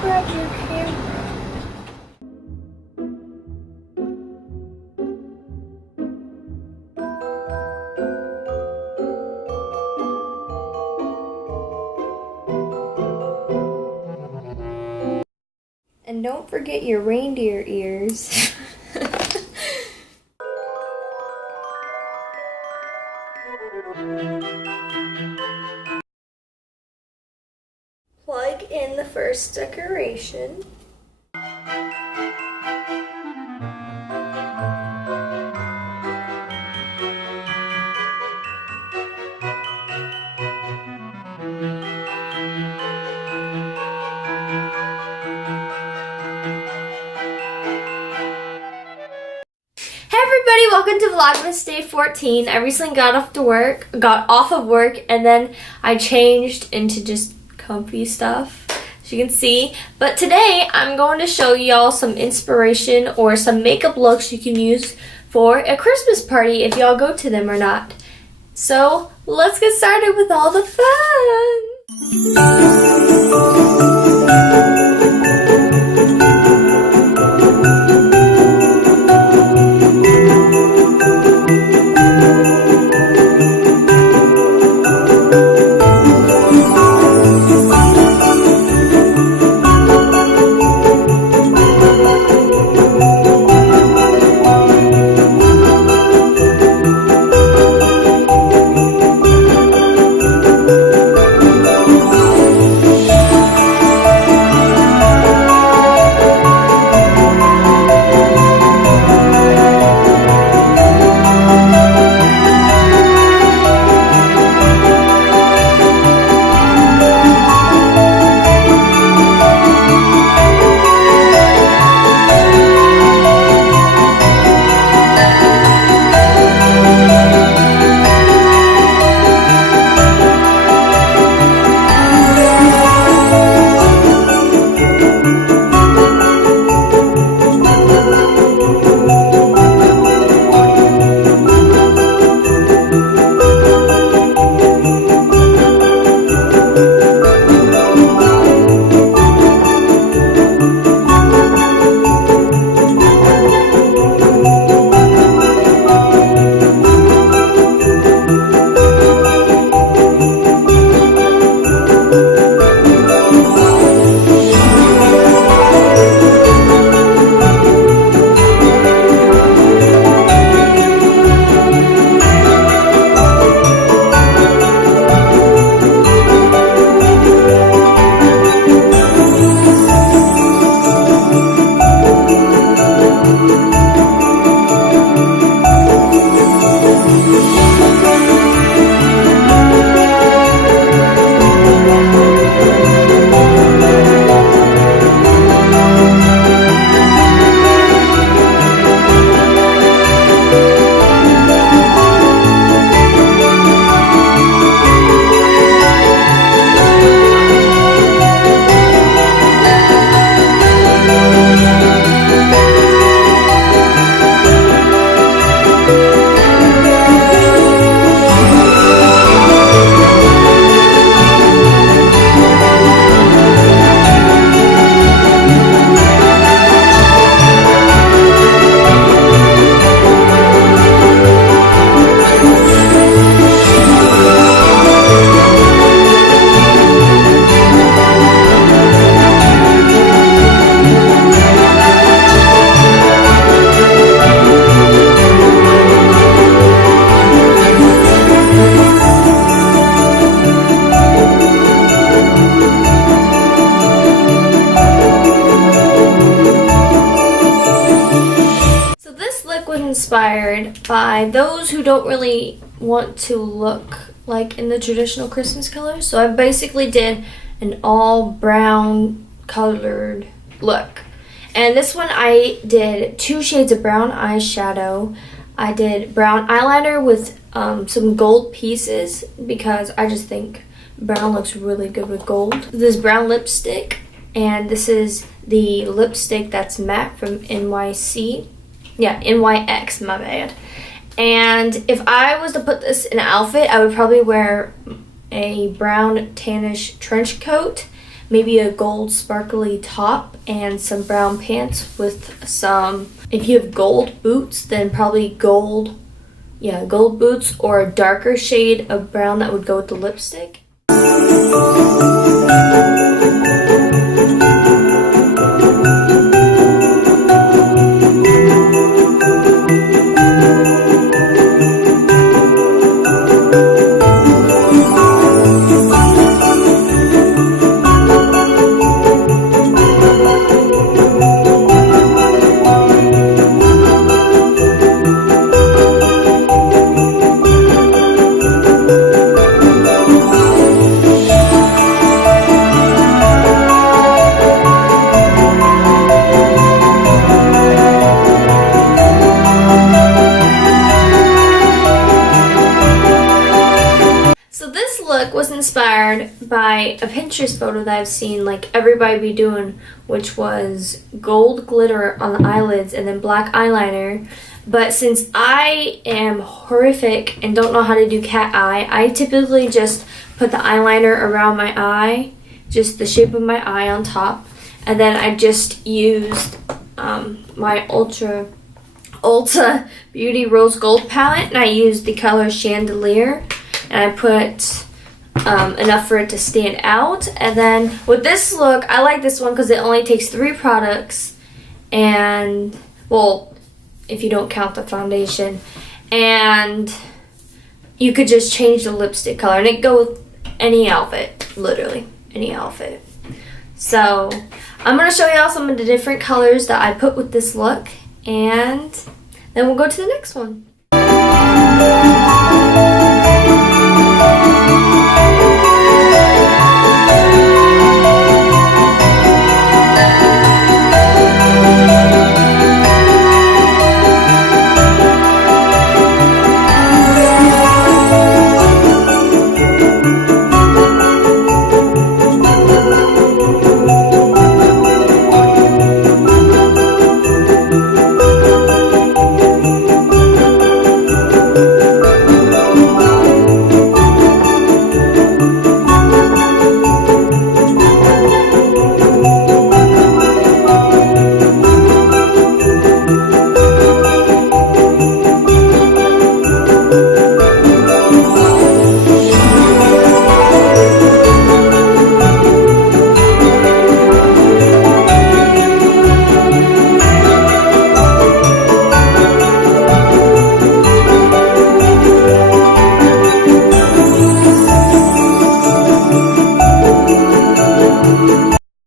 grab your camera. And don't forget your reindeer ears. Plug in the first decoration. Everybody, welcome to Vlogmas Day 14. I recently got off of work, and then I changed into just comfy stuff, as you can see. But today, I'm going to show y'all some inspiration or some makeup looks you can use for a Christmas party if y'all go to them or not. So, let's get started with all the fun! Inspired by those who don't really want to look like in the traditional Christmas colors. So I basically did an all brown colored look. And this one I did 2 shades of brown eyeshadow. I did brown eyeliner with some gold pieces because I just think brown looks really good with gold. This brown lipstick, and this is the lipstick that's matte from NYC. Yeah, NYX, my bad. And if I was to put this in an outfit, I would probably wear a brown tannish trench coat maybe a gold sparkly top and some brown pants with some, if you have gold boots, then probably gold boots or a darker shade of brown that would go with the lipstick. Was inspired by a Pinterest photo that I've seen like everybody be doing, which was gold glitter on the eyelids and then black eyeliner. But since I am horrific and don't know how to do cat eye, I typically just put the eyeliner around my eye, just the shape of my eye on top, and then I just used my Ulta Beauty Rose Gold palette, and I used the color Chandelier, and I put enough for it to stand out. And then with this look, I like this one because it only takes 3 products, and well, if you don't count the foundation, and you could just change the lipstick color and it go with any outfit, literally any outfit. So I'm going to show y'all some of the different colors that I put with this look, and then we'll go to the next one.